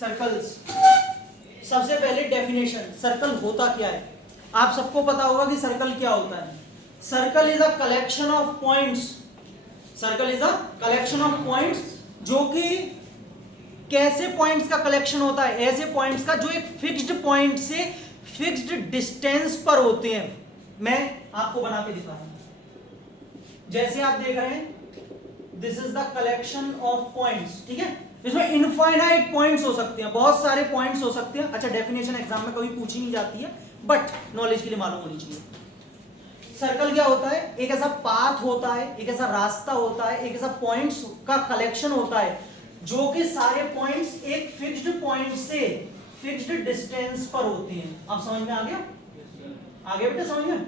Circles. सबसे पहले definition, circle होता क्या है। आप सबको पता होगा कि सर्कल क्या होता है। Circle is a collection of points, circle is a collection of points, जो कि कैसे पॉइंट्स का कलेक्शन होता है, ऐसे पॉइंट्स का जो एक फिक्स्ड पॉइंट से फिक्स्ड डिस्टेंस पर होते हैं। मैं आपको बना के दिखा रहा हूं, जैसे आप देख रहे हैं, this is the collection of points, ठीक है। इसमें इनफाइनाइट पॉइंट्स हो सकते हैं, बहुत सारे पॉइंट्स हो सकते हैं। अच्छा, डेफिनेशन एग्जाम में कभी पूछी नहीं जाती है, बट नॉलेज के लिए मालूम होनी चाहिए। सर्कल क्या होता है, एक ऐसा पाथ होता है, एक ऐसा रास्ता होता है, एक ऐसा पॉइंट्स का कलेक्शन होता है, जो कि सारे पॉइंट्स एक फिक्स्ड पॉइंट से फिक्स्ड डिस्टेंस पर होते हैं। अब समझ में आ गया? आगे बेटा समझ में?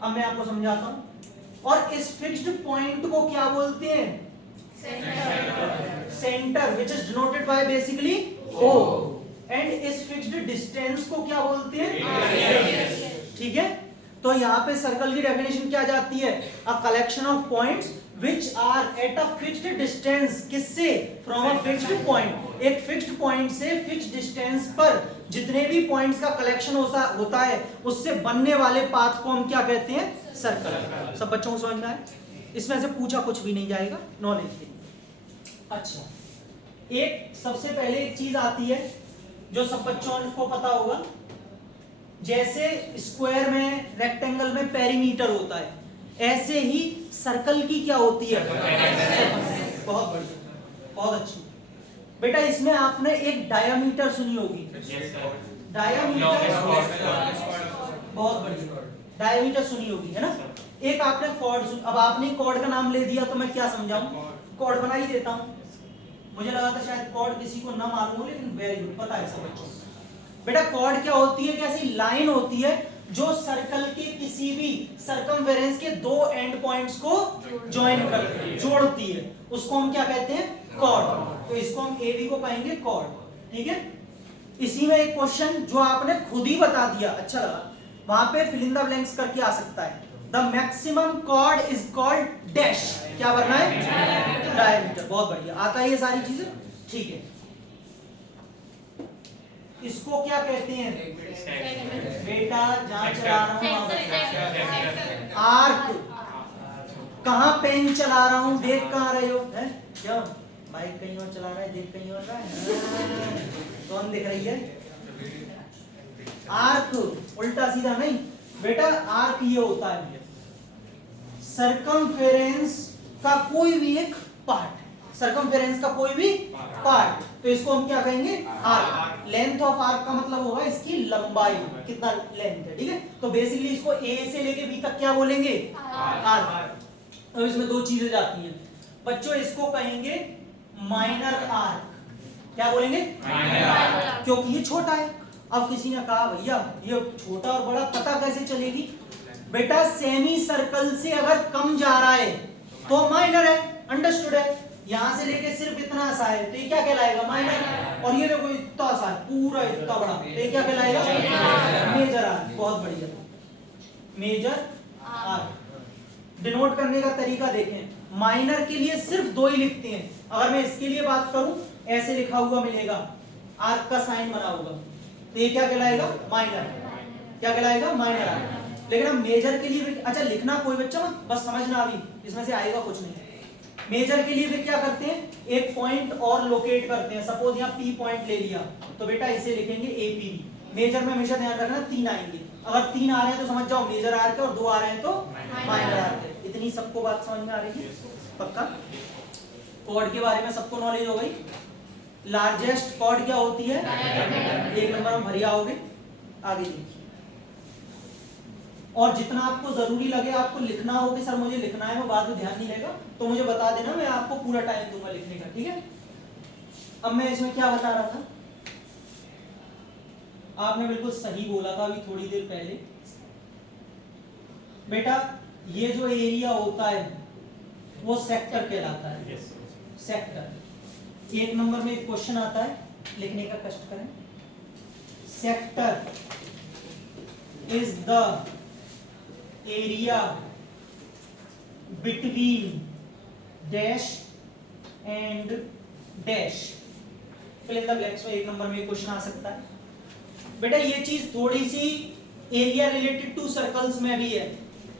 अब मैं आपको समझाता हूं। और इस फिक्स्ड पॉइंट को क्या बोलते हैं? Centre, which is denoted by basically O। And इस फिक्स्ड डिस्टेंस को क्या बोलते हैं? ठीक है। तो यहाँ पे सर्कल की डेफिनेशन क्या जाती है? A collection of points which are at a fixed distance, किससे? From a fixed point. एक फिक्स्ड पॉइंट से फिक्स्ड डिस्टेंस पर जितने भी पॉइंट्स का कलेक्शन होता है, उससे बनने वाले पाथ को हम क्या कहते हैं? सर्कल। सब बच्चों को समझ में आए? इसमें से पूछा कुछ भी नहीं जाएगा, नॉलेज के लिए। अच्छा, एक सबसे पहले एक चीज आती है जो सब बच्चों को पता होगा, जैसे स्क्वायर में, रेक्टेंगल में पेरीमीटर होता है, ऐसे ही सर्कल की क्या होती है? बहुत बढ़िया, बहुत अच्छी बेटा। इसमें आपने एक डायामीटर सुनी होगी, डायामीटर, बहुत बढ़िया, डायामीटर सुनी होगी, है ना। एक आपने कॉर्ड सुनी। अब आपने कॉर्ड का नाम ले दिया तो मैं क्या समझाऊं? कॉर्ड बना ही देता हूं। मुझे लगा था शायद कॉर्ड किसी को ना मालूम हो, लेकिन वेरी गुड, पता है सब बच्चों को। बेटा कॉर्ड क्या होती है? कैसी लाइन होती है जो सर्कल के किसी भी सर्कमफेरेंस के दो एंड पॉइंट्स को ज्वाइन करती है, जोड़ती है, उसको हम क्या कहते हैं? कॉर्ड। तो इसको हम ए बी को कहेंगे कॉर्ड, ठीक है। इसी में एक क्वेश्चन जो आपने खुद ही बता दिया, अच्छा लगा, वहां पे फिल इन द ब्लैंक्स करके आ सकता है। The maximum chord is called dash, क्या भरना है? डायमीटर। बहुत बढ़िया, आता है ये सारी चीजें, ठीक है। इसको क्या कहते हैं बेटा? जहां चला रहा हूं आर्क। कहां पेन चला रहा हूं, देख कहां रहे हो? है क्या बाइक कहीं और चला रहा है, देख कहीं और रहा है? कौन दिख रही है? आर्क, उल्टा सीधा नहीं बेटा। आर्क ये होता है सर्कमफेरेंस का कोई भी एक पार्ट, सर्कमफेरेंस का कोई भी पार्ट, तो इसको हम क्या कहेंगे? आर्क। लेंथ ऑफ आर्क का मतलब होगा इसकी लंबाई, कितना लेंथ है, ठीक है। तो बेसिकली इसको ए से लेके बी तक क्या बोलेंगे? आर्क। तो इसमें दो चीजें जाती हैं बच्चों, इसको कहेंगे माइनर आर्क। क्या बोलेंगे? माइनर आर्क, क्योंकि ये छोटा है। अब किसी ने कहा भैया ये छोटा और बड़ा पता कैसे चलेगी? बेटा सेमी सर्कल से अगर कम जा रहा है तो माइनर है, अंडरस्टूड है। यहां से लेके सिर्फ इतना सा है तो ये क्या कहलाएगा? माइनर। और ये देखो इतना सा है, पूरा इतना बड़ा, तो ये क्या कहलाएगा? Major arc. बहुत बढ़िया, मेजर आर्क। डिनोट करने का तरीका देखें, माइनर के लिए सिर्फ दो ही लिखते हैं। अगर मैं इसके लिए बात करूं, ऐसे लिखा हुआ मिलेगा, आर्क का साइन बना होगा, तो ये क्या कहलाएगा? माइनर। क्या कहलाएगा? Minor arc. लेकिन हम मेजर के लिए, अच्छा लिखना कोई बच्चा बस समझना, अभी इसमें से आएगा कुछ नहीं। मेजर के लिए फिर क्या करते हैं? एक पॉइंट और लोकेट करते हैं। सपोज यहाँ पी पॉइंट ले लिया, तो बेटा इसे लिखेंगे एपी। मेजर में हमेशा ध्यान रखना 3 आएंगे। अगर 3 आ रहे हैं तो समझ जाओ मेजर आर्क है, और 2 आ रहे हैं तो माइनर आर्क है। इतनी सबको बात समझ में आ रही है? पक्का? कॉर्ड के बारे में सबको नॉलेज हो गई। लार्जेस्ट कॉर्ड क्या होती है? 1 नंबर में भरिया होगे। आगे देखिए, और जितना आपको जरूरी लगे, आपको लिखना हो कि सर मुझे लिखना है, वो बाद में ध्यान नहीं रहेगा तो मुझे बता देना, मैं आपको पूरा टाइम दूंगा लिखने का, ठीक है। अब मैं इसमें क्या बता रहा था, आपने बिल्कुल सही बोला था अभी थोड़ी देर पहले। बेटा ये जो एरिया होता है वो सेक्टर कहलाता है। सेक्टर। 1 नंबर में एक क्वेश्चन आता है, लिखने का कष्ट करें। Sector is the area between dash and dash fill in the blanks में 1 नंबर में क्वेश्चन आ सकता है। बेटा ये चीज थोड़ी सी एरिया रिलेटेड टू सर्कल्स में भी है,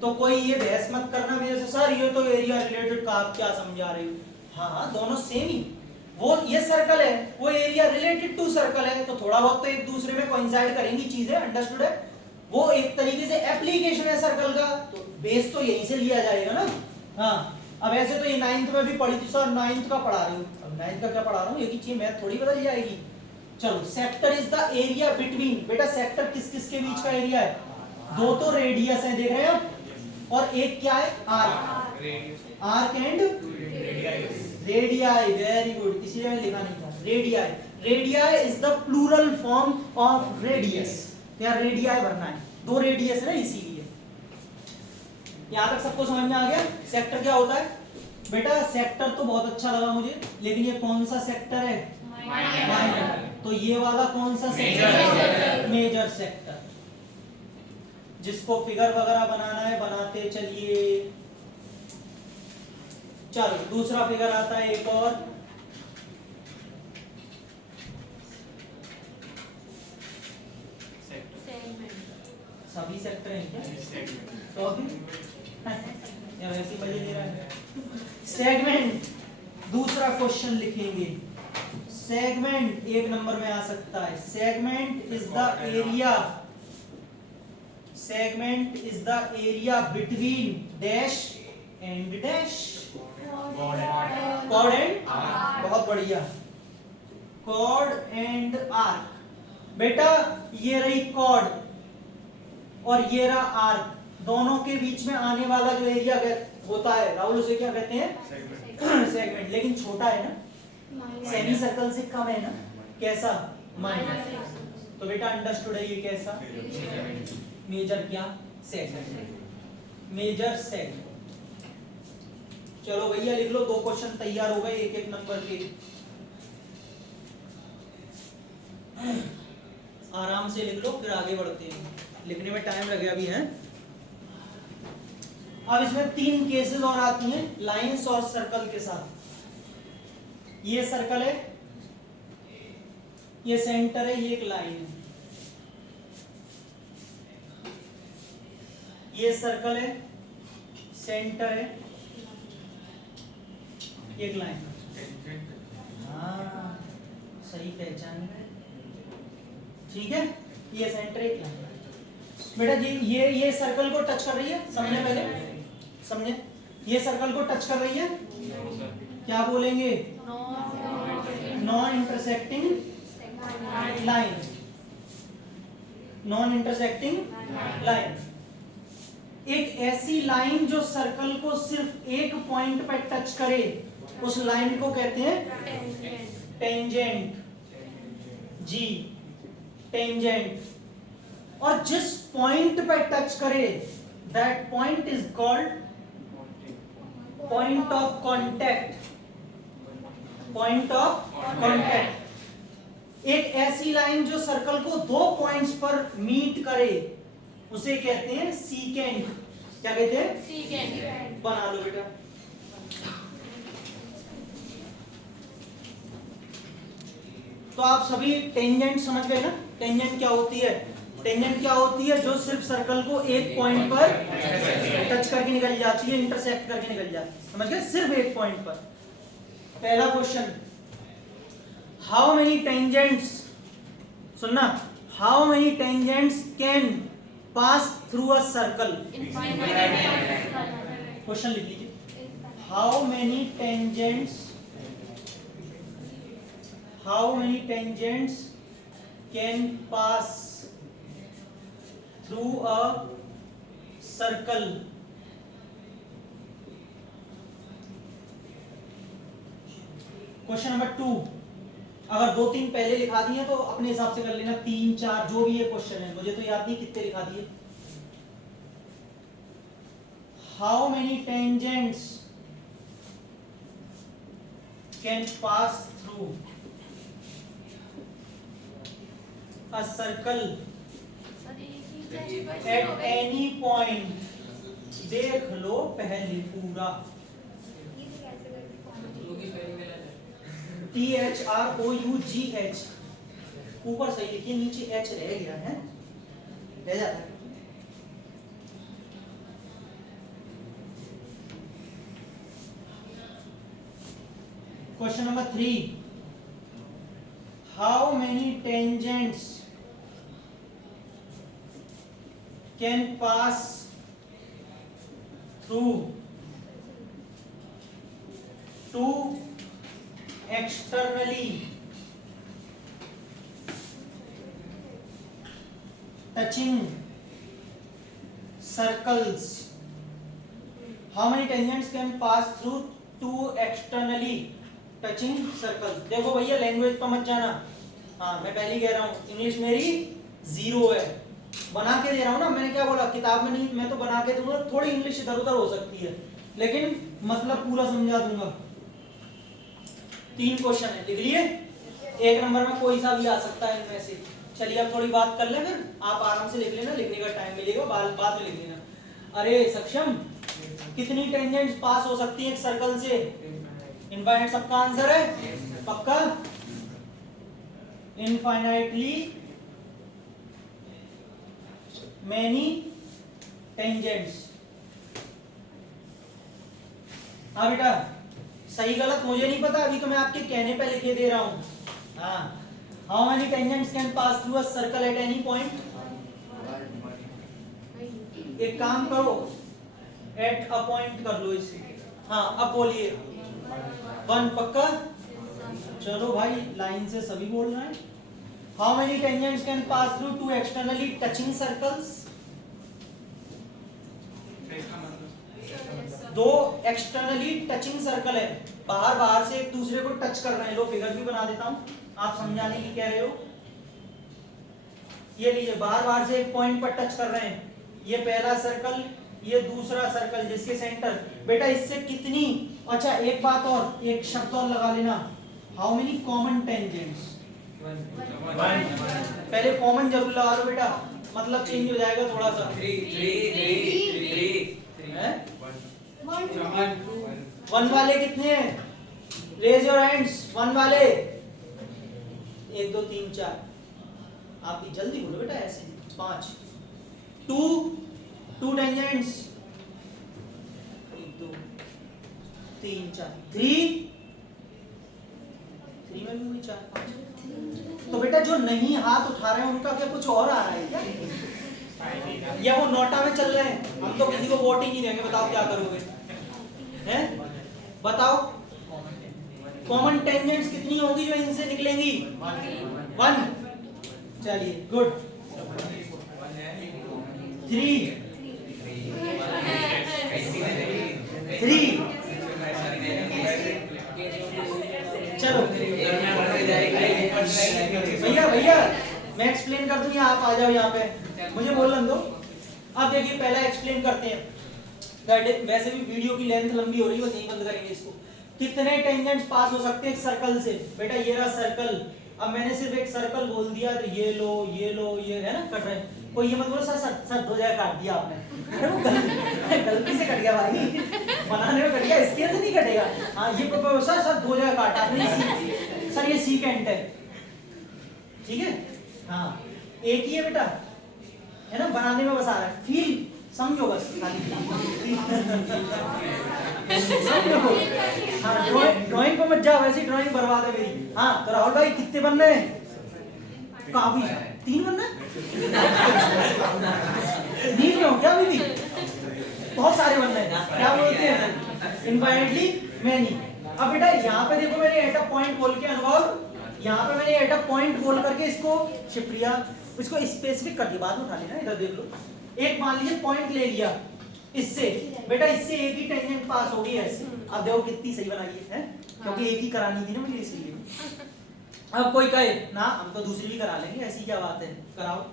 तो कोई ये बहस मत करना मेरे से सर ये तो एरिया रिलेटेड का आप क्या समझा रहे हो। हाँ दोनों सेम ही, वो ये सर्कल है वो एरिया रिलेटेड टू सर्कल है, तो थोड़ा बहुत तो एक दूसरे में कोइंसाइड करेंगी चीजें, अंडरस्टूड है। वो एक तरीके से एप्लीकेशन है सर्कल का, तो बेस तो यहीं से लिया जाएगा ना। हाँ अब ऐसे तो ये 9th में भी पढ़ी थी सर, 9th का पढ़ा रही हूँ, अब 9th का क्या पढ़ा रहा हूँ, एक ही चीज मैथ थोड़ी बदल जाएगी। चलो sector is the area between, बेटा सेक्टर किस किस के बीच का एरिया है, दो तो रेडियस है देख रहे हैं आप, और एक क्या है arc, arc and radii, very good, इसीलिए मैंने लिखा नहीं था radii. Radii is the plural form of radius, यहाँ रेडियाई भरना है, दो रेडियस है ना इसीलिए। यहाँ तक सबको समझ में आ गया सेक्टर क्या होता है। बेटा सेक्टर तो बहुत अच्छा लगा मुझे, लेकिन ये कौन सा सेक्टर है, माइनर, तो ये वाला कौन सा सेक्टर है, मेजर सेक्टर। जिसको फिगर वगैरह बनाना है बनाते चलिए। चलो दूसरा फिगर आता है एक और, सभी सेक्टर हैं क्या, तो या वैसे मजे ले रहा है। सेगमेंट, दूसरा क्वेश्चन लिखेंगे, सेगमेंट 1 नंबर में आ सकता है। Segment is the area, segment is the area between dash and dash, chord and, बहुत बढ़िया, कॉर्ड एंड आर्क। बेटा ये रही कॉर्ड और ये रहा आर्क, दोनों के बीच में आने वाला जो एरिया होता है राहुल उसे क्या कहते हैं, सेगमेंट। लेकिन छोटा है ना, सेमी सर्कल से कम है ना, कैसा, माइनर, तो बेटा अंडरस्टूड है ये कैसा, मेजर क्या, सेगमेंट, मेजर सेगमेंट। चलो भैया लिख लो, 2 क्वेश्चन तैयार हो गए 1-1 नंबर के, आराम से लिख लो फिर आगे बढ़ते हैं, लिखने में टाइम लगेगा अभी है। अब इसमें 3 केसेस और आती हैं लाइंस और सर्कल के साथ। ये सर्कल है, ये सेंटर है, ये एक लाइन है, ये सर्कल है, सेंटर है, एक लाइन। हाँ सही पहचान है, ठीक है, ये सेंटर एक लाइन। बेटा जी ये सर्कल को टच कर रही है, समझे पहले, समझे, ये सर्कल को टच कर रही है, क्या बोलेंगे, non intersecting line, non intersecting line. एक ऐसी लाइन जो सर्कल को सिर्फ एक पॉइंट पर टच करे उस लाइन को कहते हैं टेंजेंट, जी टेंजेंट। और जिस पॉइंट पे टच करे that point is called point of contact, point of contact. एक ऐसी लाइन जो सर्कल को 2 पॉइंट्स पर मीट करे उसे कहते हैं सीकेंट, क्या कहते हैं, सीकेंट। बना लो बेटा, तो आप सभी टेंजेंट समझ गए ना, टेंजेंट क्या होती है, टेंजेंट क्या होती है, जो सिर्फ सर्कल को एक पॉइंट पर टच करके निकल जाती है, इंटरसेक्ट करके निकल जाती है, समझ गए, सिर्फ एक पॉइंट पर। पहला क्वेश्चन, हाउ मेनी टेंजेंट्स, सुनना, how many tangents can pass through a circle, question लिख लीजिए, how many tangents, how many tangents can pass through a circle, question number 2। अगर 2-3 पहले लिखा दिए तो अपने हिसाब से कर लेना, 3-4 जो भी ये क्वेश्चन है, मुझे तो याद नहीं कितने लिखा दिए। How many tangents can pass through a circle at any point, देख लो पहले पूरा, THROUGH, ऊपर सही लिखिए, नीचे H रह गया है, रह जाता है। Question number 3, how many tangents can pass through two externally touching circles? How many tangents can pass through two externally touching circles? देखो भैया लैंग्वेज पर मत जाना, हाँ मैं पहले ही कह रहा हूँ इंग्लिश मेरी 0 है, बना के दे रहा हूँ ना, मैंने क्या बोला किताब में नहीं, मैं तो बना के दूंगा, थोड़ी इंग्लिश इधर उधर हो सकती है लेकिन मतलब पूरा समझा दूंगा। 3 क्वेश्चन है, लिख लिए, 1 नंबर में कोई सा भी आ सकता है इनमें से। चलिए अब थोड़ी बात कर ले, फिर आप आराम से लिख लेना, लिखने का टाइम मिलेगा, बाद में लिख लेना। अरे सक्षम, कितनी टेंजेंट्स पास हो सकती है एक सर्कल से? इनफाइनाइट सबका आंसर है, पक्का? Infinitely many tangents. हाँ बेटा, सही गलत मुझे नहीं पता, अभी तो मैं आपके कहने पे लिखे दे रहा हूं। हाँ, how many tangents can pass through a circle at any point? एक काम करो, एट अ पॉइंट कर लो इसे। हाँ अब बोलिए, 1 पक्का? चलो भाई लाइन से सभी बोल रहे हैं। How many tangents can pass through two externally touching circles? 2 externally touching circle है, बाहर से एक दूसरे को टच कर रहे हैं। लो फिगर भी बना देता हूं, आप समझाने की कह रहे हो। ये लीजिए, बाहर से एक पॉइंट पर टच कर रहे हैं, ये पहला सर्कल, ये दूसरा सर्कल जिसके सेंटर। बेटा इससे कितनी, अच्छा एक बात और, एक शब्द और लगा लेना, हाउ मेनी कॉमन टेंजेंट्स? 1। पहले कॉमन जरूर लगा लो बेटा, मतलब चेंज हो जाएगा थोड़ा सा। 1 वाले कितने हैं? Raise your hands. 1 वाले 1 2 3 4, आप भी जल्दी बोलो बेटा, ऐसे 5। 2 टेंजेंट्स, 1 2 3 4। 3 में भी 4 5। तो बेटा जो नहीं हाथ उठा रहे हैं उनका क्या कुछ और आ रहा है क्या, या वो नोटा में चल रहे हैं? हम तो किसी को वोट ही नहीं देंगे, बताओ क्या करोगे? हैं बताओ, कॉमन टेंजेंट्स कितनी होगी जो इनसे निकलेंगी? 1। चलिए गुड। 3 चलो भैया मैं एक्सप्लेन कर दूं या आप आ जाओ यहाँ पे, मुझे बोलने दो। अब देखिए पहला एक्सप्लेन करते हैं, वैसे भी वीडियो की लेंथ लंबी हो रही है, बस यहीं बंद करेंगे इसको। कितने टेंजेंट्स पास हो सकते हैं एक सर्कल से? बेटा ये रहा सर्कल, अब मैंने सिर्फ एक सर्कल बोल दिया तो ये लो ये है ना, कट रहे हैं। कोई ये मत बोलो सर 2 जगह काट दिया आपने, अरे वो गलती से कट गया भाई, बनाने में कट गया, इसके से नहीं कटेगा। हाँ ये सर 2 जगह काटा आपने, सर ये सीकेंट है, ठीक है? हाँ एक ही है बेटा, है ना, बनाने में बस आ रहा है, फील समझो बस समझो। हाँ ड्राइंग को मत जाओ, वैसे ड्राइंग बर्बाद है मेरी। हाँ तो राहुल भाई कितने बनने हैं? काफी, 3 बनना है? नींद में हो क्या अभी भी? बहुत सारे बनने हैं, क्या बोलते हैं? Infinitely many. अब बेटा यहाँ पे देखो, मैंने एट अ पॉइंट बोल के अनुभव, यहाँ पे मैंने एट अ पॉइंट बोल करके इसको शिप्रिया, इसको स्पेसिफिक कर दिया, बाद में उठा लेना, इधर देख लो। एक मान लीजिए पॉइंट ले लिया, इससे बेटा इससे एक ही टेंजेंट पास होगी ऐसे। अब देखो कितनी सही बनाई है, क्योंकि एक ही करानी थी ना मुझे, इसलिए। अब कोई कहे ना हम तो दूसरी भी करा लेंगे, ऐसी क्या बात है, कराओ।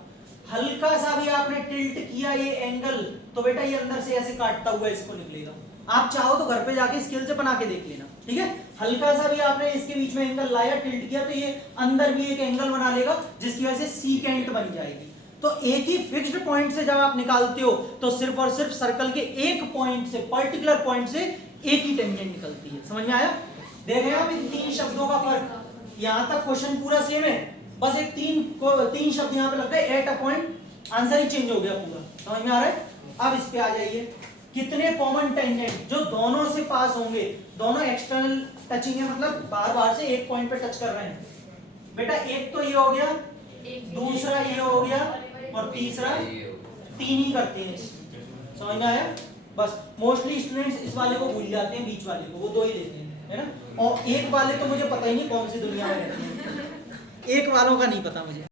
हल्का सा भी आपने टिल्ट किया ये एंगल, तो बेटा ये अंदर से ऐसे काटता हुआ इसको निकलेगा। आप चाहो तो घर पे जाके स्केल से बना के देख लेना, ठीक है? हल्का सा भी आपने इसके बीच में एंगल लाया, टिल्ट किया, तो ये अंदर भी एक एंगल बना लेगा, जिसकी वजह से सीकेंट बन जाएगी। तो एक ही फिक्स्ड पॉइंट से जब आप निकालते हो तो सिर्फ और सिर्फ सर्कल के एक पॉइंट से, पर्टिकुलर पॉइंट से एक ही टेंजेंट निकलती है। समझ में आया? देख रहे हैं आप इन तीन शब्दों का फर्क। यहाँ तक क्वेश्चन पूरा सेम है, बस एक तीन शब्द यहाँ पे लग गए, at a point, answer he change हो गया पूरा। समझ में आ रहा है? अब इस पे आ जाइए, कितने कॉमन टेंजेंट जो दोनों से पास होंगे, दोनों एक्सटर्नल टचिंग है, मतलब बार बार से एक पॉइंट पे टच कर रहे हैं। बेटा एक तो ये हो गया, दूसरा ये हो गया, और तीसरा तीन ही करते हैं इसमें। समझ में आया? बस मोस्टली स्टूडेंट्स इस वाले को भूल जाते हैं, बीच वाले को, वो दो ही देते हैं, है ना। और एक वाले तो मुझे पता ही नहीं कौन सी दुनिया में रहते हैं, एक वालों का नहीं पता मुझे।